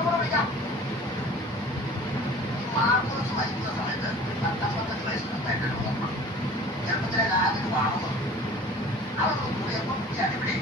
ഒന്നുകൂടെ വിളിക്കാം. ഈ മാർക്കോസ് മരിക്കുന്ന സമയത്ത് 19 വയസ്സിനൊക്കെ ഓർമ്മ ചെറുപ്പത്തിലെ കാലത്തിന് വളർന്നു. അതൊന്ന് കൂടിയപ്പോൾ ഈ അടിപിടി